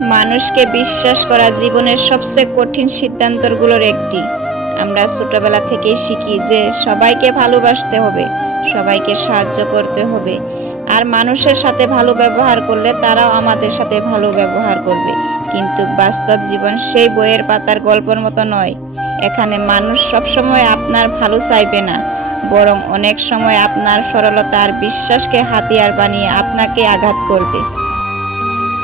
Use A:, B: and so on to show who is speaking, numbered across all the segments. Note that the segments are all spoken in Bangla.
A: মানুষকে বিশ্বাস করা জীবনের সবচেয়ে কঠিন সিদ্ধান্তগুলোর একটি। আমরা ছোটবেলা থেকেই শিখি যে সবাইকে ভালোবাসতে হবে, সবাইকে সাহায্য করতে হবে। আর মানুষের সাথে ভালো ব্যবহার করলে তারাও আমাদের সাথে ভালো ব্যবহার করবে। কিন্তু বাস্তব জীবন সেই বইয়ের পাতার গল্পের মতো নয়। এখানে মানুষ সবসময় আপনার ভালো চাইবে না, বরং অনেক সময় আপনার সরলতা আর বিশ্বাসকে হাতিয়ার বানিয়ে আপনাকে আঘাত করবে।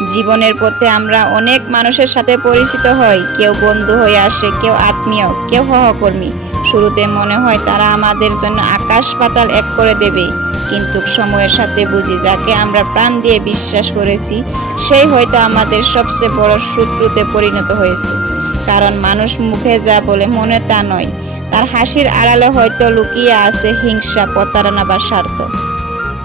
A: জীবনের পথে আমরা অনেক মানুষের সাথে পরিচিত হই। কেউ বন্ধু হয়ে আসে, কেউ আত্মীয়, কেউ সহকর্মী। শুরুতে মনে হয় তারা আমাদের জন্য আকাশ পাতাল এক করে দেবে। কিন্তু সময়ের সাথে বুঝি যাকে আমরা প্রাণ দিয়ে বিশ্বাস করেছি, সেই হয়তো আমাদের সবচেয়ে বড় শত্রুতে পরিণত হয়েছে। কারণ মানুষ মুখে যা বলে মনে তা নয়। তার হাসির আড়ালে হয়তো লুকিয়ে আছে হিংসা, প্রতারণা বা স্বার্থ।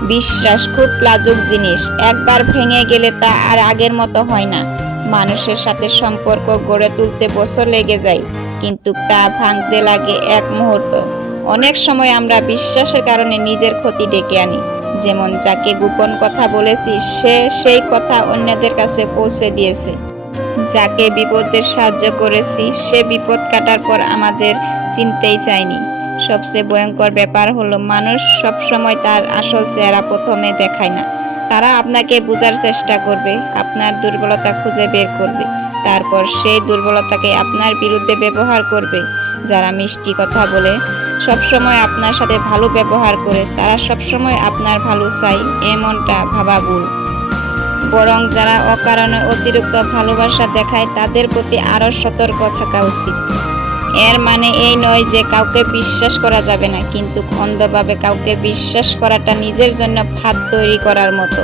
A: বিশ্বাস খুব লাজুক জিনিস। একবার ভেঙে গেলে তা আর আগের মতো হয় না। মানুষের সাথে সম্পর্ক গড়ে তুলতে বছর লেগে যায়, কিন্তু তা ভাঙতে লাগে এক মুহূর্ত। অনেক সময় আমরা বিশ্বাসের কারণে নিজের ক্ষতি ডেকে আনি। যেমন যাকে গোপন কথা বলেছি, সে সেই কথা অন্যদের কাছে পৌঁছে দিয়েছে। যাকে বিপদের সাহায্য করেছি, সে বিপদ কাটার পর আমাদের চিনতেই চায়নি। সবচেয়ে ভয়ঙ্কর ব্যাপার হলো মানুষ সবসময় তার আসল চেহারা প্রথমে দেখায় না। তারা আপনাকে বোঝার চেষ্টা করবে, আপনার দুর্বলতা খুঁজে বের করবে। তারপর সেই দুর্বলতাকে আপনার বিরুদ্ধে ব্যবহার করবে। যারা মিষ্টি কথা বলে, সবসময় আপনার সাথে ভালো ব্যবহার করে, তারা সবসময় আপনার ভালো চাই এমনটা ভাবা ভুল। বরং যারা অকারণে অতিরিক্ত ভালোবাসা দেখায়, তাদের প্রতি আরও সতর্ক থাকা উচিত। এর মানে এই নয় যে কাউকে বিশ্বাস করা যাবে না, কিন্তু অন্ধভাবে কাউকে বিশ্বাস করাটা নিজের জন্য ফাঁদ তৈরি করার মতো।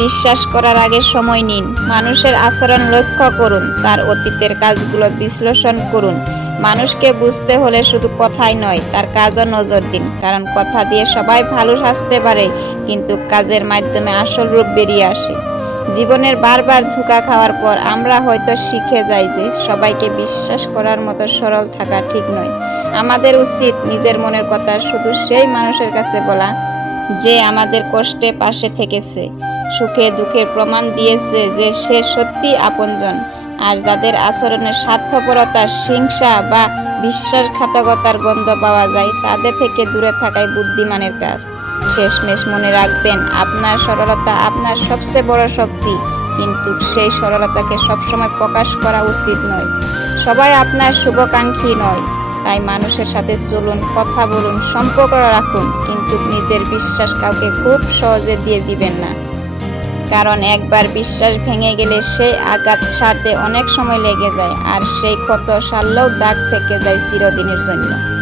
A: বিশ্বাস করার আগে সময় নিন, মানুষের আচরণ লক্ষ্য করুন, তার অতীতের কাজগুলো বিশ্লেষণ করুন। মানুষকে বুঝতে হলে শুধু কথাই নয়, তার কাজও নজর দিন, কারণ কথা দিয়ে সবাই ভালো সাজতে পারে, কিন্তু কাজের মাধ্যমে আসল রূপ বেরিয়ে আসে। জীবনের বারবার ধোঁকা খাওয়ার পর আমরা হয়তো শিখে যাই যে সবাইকে বিশ্বাস করার মতো সরল থাকা ঠিক নয়। আমাদের উচিত নিজের মনের কথা শুধু সেই মানুষের কাছে বলা যে আমাদের কষ্টে পাশে থেকেছে, সুখে দুঃখের প্রমাণ দিয়েছে যে সে সত্যি আপনজন। আর যাদের আচরণে স্বার্থপরতা, হিংসা বা বিশ্বাসঘাতকতার গন্ধ পাওয়া যায়, তাদের থেকে দূরে থাকাই বুদ্ধিমানের কাজ। শেষমেশ মনে রাখবেন, আপনার সরলতা আপনার সবচেয়ে বড় শক্তি। কিন্তু সেই সরলতাকে সবসময় প্রকাশ করা উচিত নয়। সবাই আপনার শুভাকাঙ্ক্ষী নয়। তাই মানুষের সাথে চলুন, কথা বলুন, সম্পর্ক রাখুন, কিন্তু নিজের বিশ্বাস কাউকে খুব সহজে দিয়ে দিবেন না। কারণ একবার বিশ্বাস ভেঙে গেলে সেই আঘাত সারতে অনেক সময় লেগে যায়, আর সেই ক্ষত সারলেও দাগ থেকে যায় চিরদিনের জন্য।